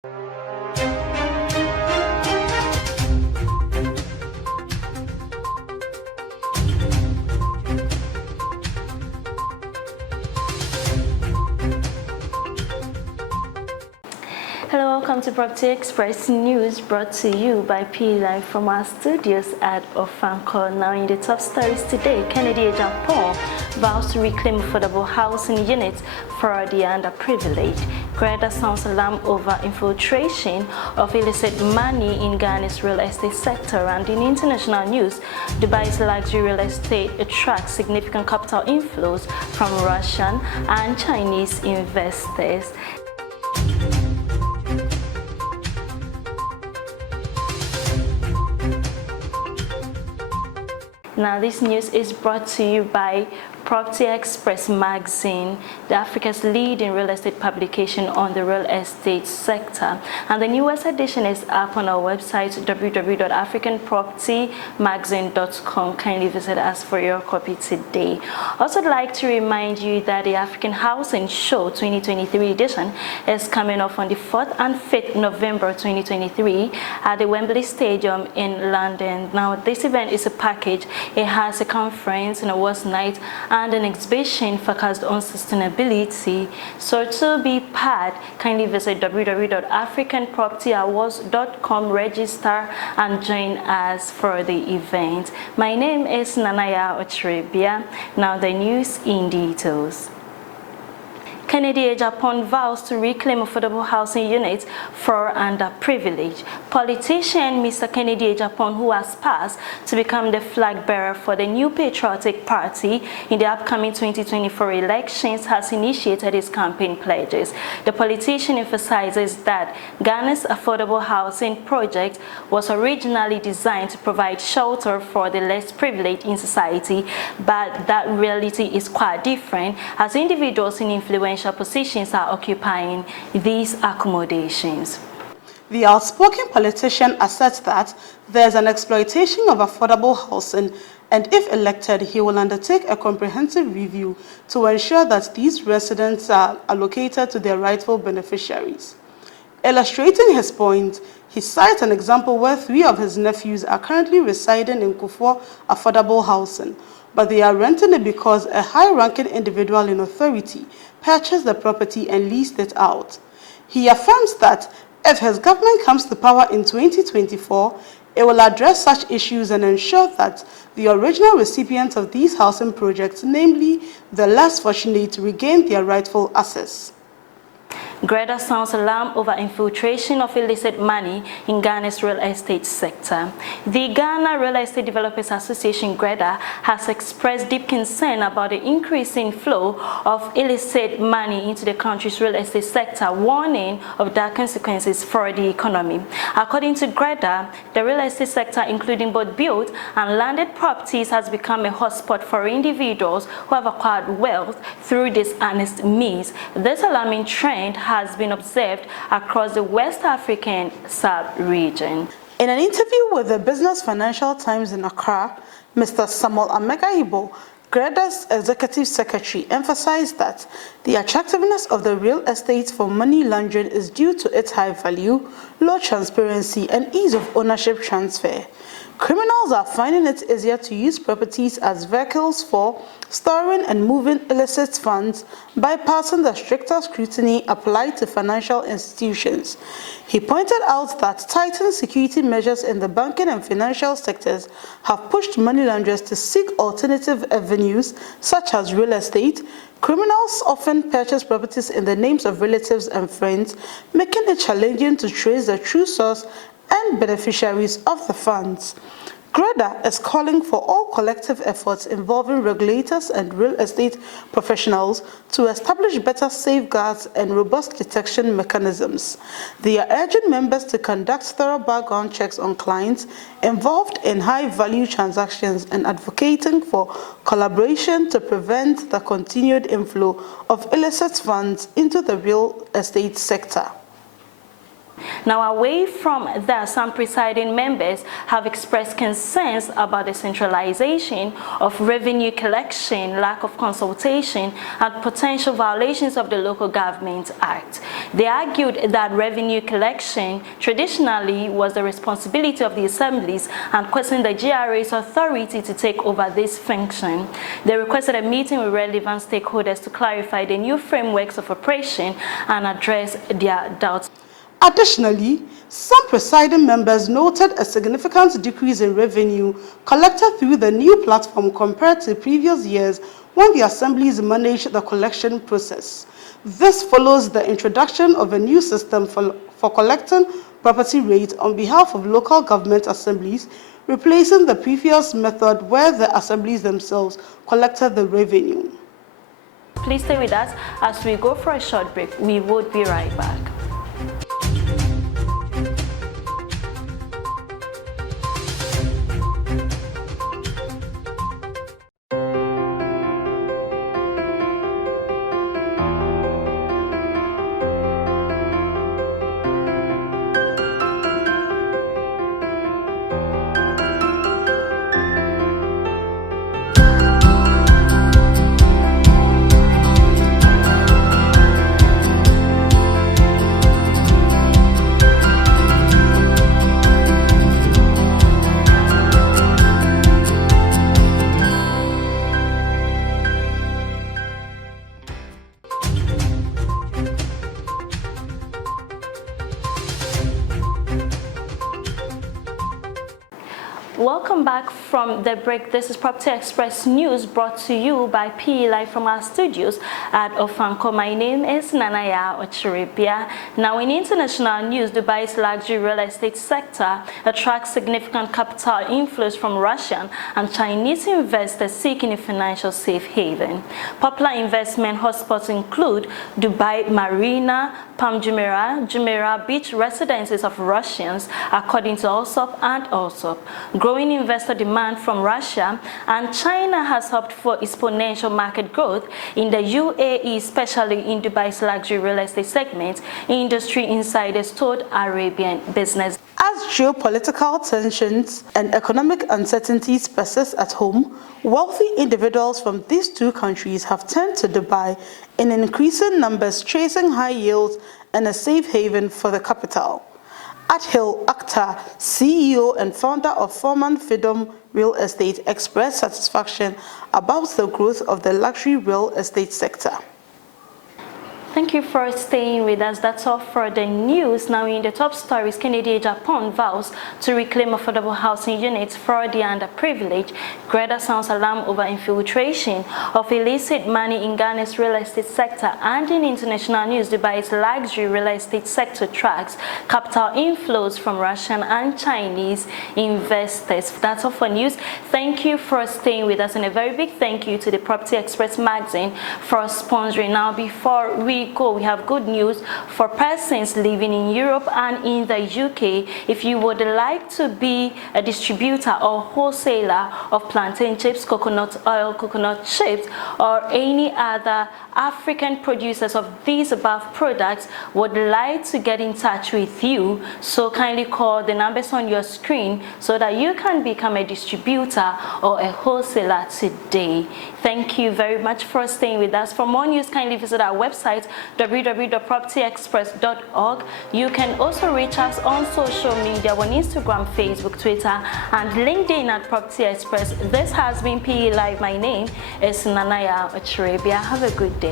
Hello, welcome to Property Express News, brought to you by P Live from our studios at Ofanko. Now in the top stories today, Kennedy Japan vows to reclaim affordable housing units for the underprivileged. Greta sounds alarm over infiltration of illicit money in Ghana's real estate sector. And in international news, Dubai's luxury real estate attracts significant capital inflows from Russian and Chinese investors. Now, this news is brought to you by Property Express magazine, the Africa's leading real estate publication on the real estate sector. And the newest edition is up on our website, www.africanpropertymagazine.com. Kindly visit us for your copy today. Also, I'd like to remind you that the African Housing Show 2023 edition is coming off on the 4th and 5th November 2023 at the Wembley Stadium in London. Now, this event is a package. It has a conference and awards night and an exhibition focused on sustainability. So to be part, kindly visit www.africanpropertyawards.com, register and join us for the event. My name is Nanaya Ochrebia. Now the news in details. Kennedy Japan vows to reclaim affordable housing units for underprivileged. Politician Mr. Kennedy Japan, who has passed to become the flag bearer for the new Patriotic Party in the upcoming 2024 elections, has initiated his campaign pledges. The politician emphasizes that Ghana's affordable housing project was originally designed to provide shelter for the less privileged in society, but that reality is quite different as individuals in influential positions are occupying these accommodations. The outspoken politician asserts that there is an exploitation of affordable housing, and if elected, he will undertake a comprehensive review to ensure that these residents are allocated to their rightful beneficiaries. Illustrating his point, he cites an example where 3 of his nephews are currently residing in Kufuor affordable housing, but they are renting it because a high-ranking individual in authority purchased the property and leased it out. He affirms that if his government comes to power in 2024, it will address such issues and ensure that the original recipients of these housing projects, namely the less fortunate, regain their rightful access. Greta sounds alarm over infiltration of illicit money in Ghana's real estate sector. The Ghana Real Estate Developers Association, Greta, has expressed deep concern about the increasing flow of illicit money into the country's real estate sector, warning of dark consequences for the economy. According to Greta, the real estate sector, including both built and landed properties, has become a hotspot for individuals who have acquired wealth through dishonest means. This alarming trend has been observed across the West African sub-region. In an interview with the Business Financial Times in Accra, Mr. Samuel Amega-Ibo, Greta's executive secretary, emphasized that the attractiveness of the real estate for money laundering is due to its high value, low transparency, and ease of ownership transfer. Criminals are finding it easier to use properties as vehicles for storing and moving illicit funds, bypassing the stricter scrutiny applied to financial institutions. He pointed out that tightened security measures in the banking and financial sectors have pushed money launderers to seek alternative avenues such as real estate. Criminals often purchase properties in the names of relatives and friends, making it challenging to trace the true source and beneficiaries of the funds. Greta is calling for all collective efforts involving regulators and real estate professionals to establish better safeguards and robust detection mechanisms. They are urging members to conduct thorough background checks on clients involved in high-value transactions and advocating for collaboration to prevent the continued inflow of illicit funds into the real estate sector. Now, away from that, some presiding members have expressed concerns about the centralization of revenue collection, lack of consultation, and potential violations of the Local Government Act. They argued that revenue collection traditionally was the responsibility of the assemblies and questioned the GRA's authority to take over this function. They requested a meeting with relevant stakeholders to clarify the new frameworks of operation and address their doubts. Additionally, some presiding members noted a significant decrease in revenue collected through the new platform compared to previous years when the assemblies managed the collection process. This follows the introduction of a new system for collecting property rates on behalf of local government assemblies, replacing the previous method where the assemblies themselves collected the revenue. Please stay with us as we go for a short break. We would be right back. Welcome back from the break. This is Property Express News brought to you by PE Live from our studios at Ofanko. My name is Nanaya Ochiribia. Now, in international news, Dubai's luxury real estate sector attracts significant capital inflows from Russian and Chinese investors seeking a financial safe haven. Popular investment hotspots include Dubai Marina, Palm Jumeirah Beach residences of Russians, according to Allsop and Allsop. Growing investor demand from Russia and China has helped for exponential market growth in the UAE, especially in Dubai's luxury real estate segment, industry insiders told Arabian Business. As geopolitical tensions and economic uncertainties persist at home, wealthy individuals from these two countries have turned to Dubai in increasing numbers, chasing high yields and a safe haven for the capital. Adhil Akhtar, CEO and founder of Forman Freedom Real Estate, expressed satisfaction about the growth of the luxury real estate sector. Thank you for staying with us. That's all for the news. Now, in the top stories, Kennedy Japan vows to reclaim affordable housing units for the underprivileged. Greta sounds alarm over infiltration of illicit money in Ghana's real estate sector. And in international news, Dubai's luxury real estate sector tracks capital inflows from Russian and Chinese investors. That's all for news. Thank you for staying with us, and a very big thank you to the Property Express magazine for sponsoring. Now, before we go, we have good news for persons living in Europe and in the UK. If you would like to be a distributor or wholesaler of plantain chips, coconut oil, coconut chips, or any other African producers of these above products would like to get in touch with you, so kindly call the numbers on your screen so that you can become a distributor or a wholesaler today. Thank you very much for staying with us. For more news, kindly visit our website www.propertyexpress.org. You can also reach us on social media on Instagram, Facebook, Twitter, and LinkedIn at Property Express. This has been PE Live. My name is Nanaya Ochiribia. Have a good day.